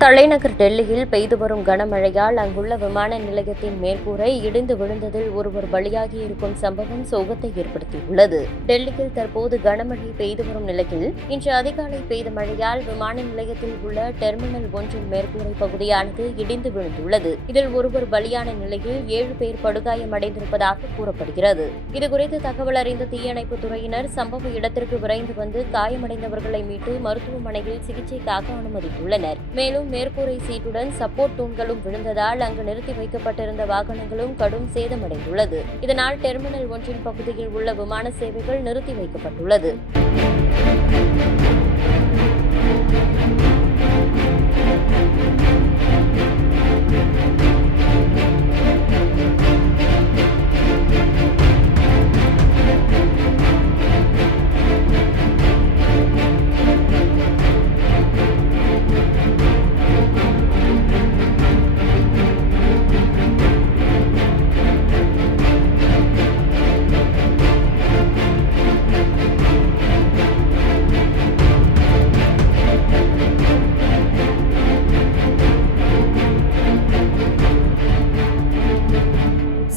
தலைநகர் டெல்லியில் பெய்து வரும் கனமழையால் அங்குள்ள விமான நிலையத்தின் மேற்கூரை இடிந்து விழுந்ததில் ஒருவர் பலியாகி இருக்கும் சம்பவம் சோகத்தை ஏற்படுத்தியுள்ளது. டெல்லியில் தற்போது கனமழை பெய்து வரும் நிலையில் இன்று அதிகாலை பெய்த மழையால் விமான நிலையத்தில் உள்ள டெர்மினல் ஒன்றின் மேற்கூரை பகுதியானது இடிந்து விழுந்துள்ளது. இதில் ஒருவர் பலியான நிலையில் ஏழு பேர் படுகாயமடைந்திருப்பதாக கூறப்படுகிறது. இதுகுறித்து தகவல் அறிந்த தீயணைப்புத் துறையினர் சம்பவ இடத்திற்கு விரைந்து வந்து காயமடைந்தவர்களை மீட்டு மருத்துவமனையில் சிகிச்சைக்காக அனுமதித்துள்ளனர். மேலும் மேற்கூரை சீட்டுடன் சப்போர்ட் தூண்களும் விழுந்ததால் அங்கு நிறுத்தி வைக்கப்பட்டிருந்த வாகனங்களும் கடும் சேதமடைந்துள்ளது. இதனால் டெர்மினல் ஒன்றின் பகுதியில் உள்ள விமான சேவைகள் நிறுத்தி வைக்கப்பட்டுள்ளது.